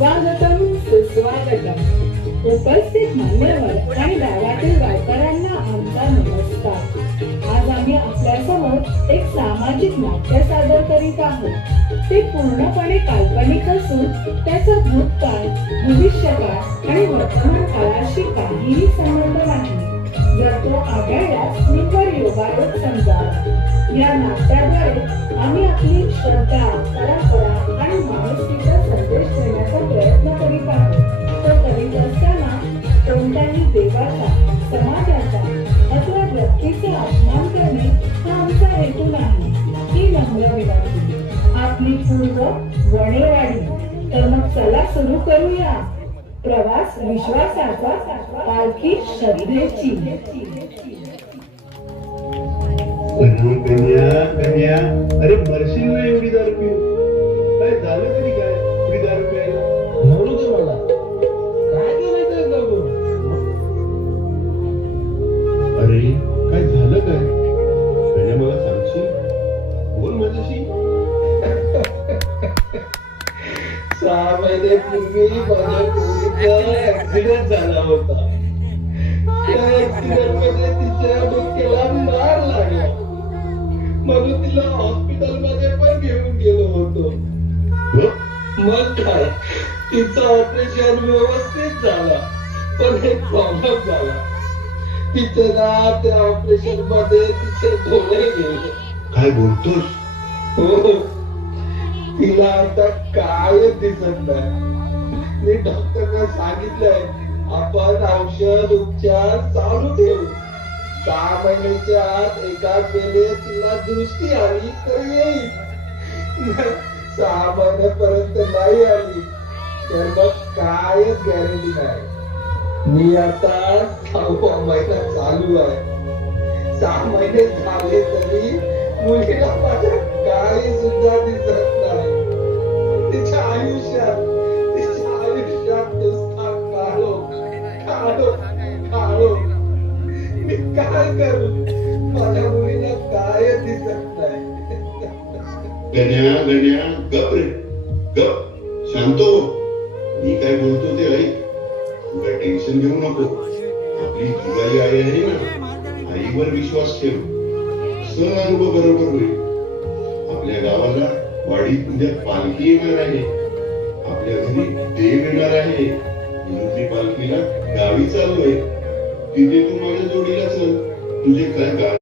स्वागतम सुस्वागतम. उपस्थित मान्यवर आणि गावातील गायकऱ्यांना आमचा नमस्कार. आज आम्ही आपल्यासमोर एक सामाजिक नाट्य सादर करीत आहोत. ते पूर्णपणे काल्पनिक असून त्याचा भूतकाळ, भविष्यकाळ आणि वर्तमान काळाशी काहीही संबंध नाही. जर तो आढळल्यास निव्वळ योगायोग समजावा. या नाट्याद्वारे आम्ही आपली श्रद्धा, परंपरा आणि माणुसकीचा संदेश देण्याचा प्रयत्न करीत आहोत. तो करीत असताना कोणत्याही देवाचा, समाजाचा अथवा व्यक्तीचा अपमान करणे हा आमचा हेतू नाही. ही नम्र विनंती. आपली पूर्व वणेवाडी. तर मग चला सुरू करूया प्रवास विश्वासाचा, पालखी श्रद्धेची. कन्या, अरे मरशील ना एवढी दारू पिऊ. काय झालं तरी काय एवढी दारू प्यायला? म्हणू दे मला, काय करायचंय जाऊ? अरे काय झालं काय? कन्या मला सांगशील? बोल माझ्याशी. 6 महिन्यापूर्वी माझ्या मुलीचा ऍक्सिडेंट झाला होता. त्या ऍक्सिडेंट मध्ये तिच्या डोक्याला मार लागला, म्हणून तिला हॉस्पिटल मध्ये पण घेऊन गेलो होतो. मग काय, तिचं ऑपरेशन व्यवस्थित झाला, पण एक प्रॉब्लेम झाला. तिचे ना त्या ऑपरेशन मध्ये तिचे डोळे गेले. काय बोलतोस? हो, तिला आता काय दिसत नाही. मी डॉक्टरना सांगितलंय आपण औषध उपचार चालू ठेवू. 6 महिन्याच्या आत एकाच वेळेस तिला दृष्टी आली तर येईल. 6 महिन्यापर्यंत नाही आली तर मग कायच गॅरंटी नाही. मी आता 6वा महिना चालू आहे. 6 महिने झाले तरी मुलीला माझ्या काही सुद्धा दिसत नाही. तिच्या आयुष्यात नुसता काळो काळो काळो. मी काय करू? माझ्या मुलीला काय दिसत नाही. गण्या गप रे, गप, शांत हो. मी काय बोलतो ते ऐक. तू काय टेन्शन घेऊ नको. आपली जिवाई आई आहे ना, आईवर विश्वास ठेव. सण बरोबर होईल. आपल्या गावाला वाडीत उद्या पालखी येणार आहे. आपल्या घरी देव येणार आहे. म्हणून पालखीला गावी चाललोय. तिथे तू माझ्या जोडीला चल. तुझे काय